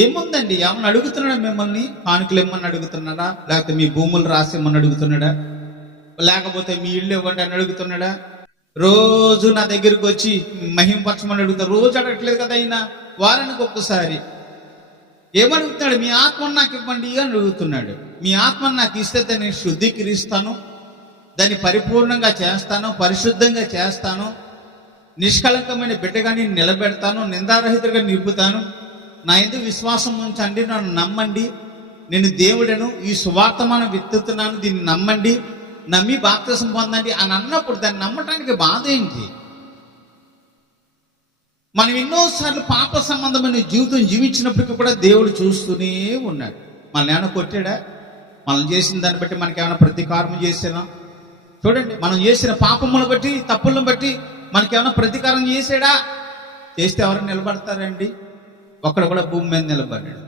ఏముందండి, ఏమన్నా అడుగుతున్నాడా మిమ్మల్ని? కానుకలు ఇమ్మని అడుగుతున్నాడా? లేకపోతే మీ భూములు రాసి ఇమ్మని అడుగుతున్నాడా? లేకపోతే మీ ఇల్లు ఇవ్వండి అని అడుగుతున్నాడా? రోజు నా దగ్గరికి వచ్చి మహింపరచమని అడుగుతాడు. రోజు అడగట్లేదు కదా ఆయన, వారానికి ఒక్కసారి. ఏమడుగుతున్నాడు? మీ ఆత్మను నాకు ఇవ్వండి అని అడుగుతున్నాడు. మీ ఆత్మను నాకు ఇస్తే దాన్ని శుద్ధీకరిస్తాను, దాన్ని పరిపూర్ణంగా చేస్తాను, పరిశుద్ధంగా చేస్తాను, నిష్కళంకమైన బిడ్డగా నేను నిలబెడతాను, నిందారహితుడిగా నిలుపుతాను. నా ఎందుకు విశ్వాసం ఉంచండి, నన్ను నమ్మండి, నేను దేవుడను, ఈ సువార్తమానం విత్తుతున్నాను, దీన్ని నమ్మండి, నమ్మి బాప్తిసం పొందండి అని అన్నప్పుడు దాన్ని నమ్మటానికి బాధ ఏంటి? మనం ఎన్నోసార్లు పాప సంబంధమైన జీవితం జీవించినప్పటికీ కూడా దేవుడు చూస్తూనే ఉన్నాడు. మనల్ని ఏమైనా కొట్టాడా? మనం చేసిన దాన్ని బట్టి మనకి ఏమైనా ప్రతీకారం చేసానా? చూడండి, మనం చేసిన పాపములను బట్టి, తప్పులను బట్టి మనకేమైనా ప్రతీకారం చేసాడా? చేస్తే ఎవరు నిలబడతారండి? ఒక్కడ కూడా భూమి మీద నిలబడ్డాడు.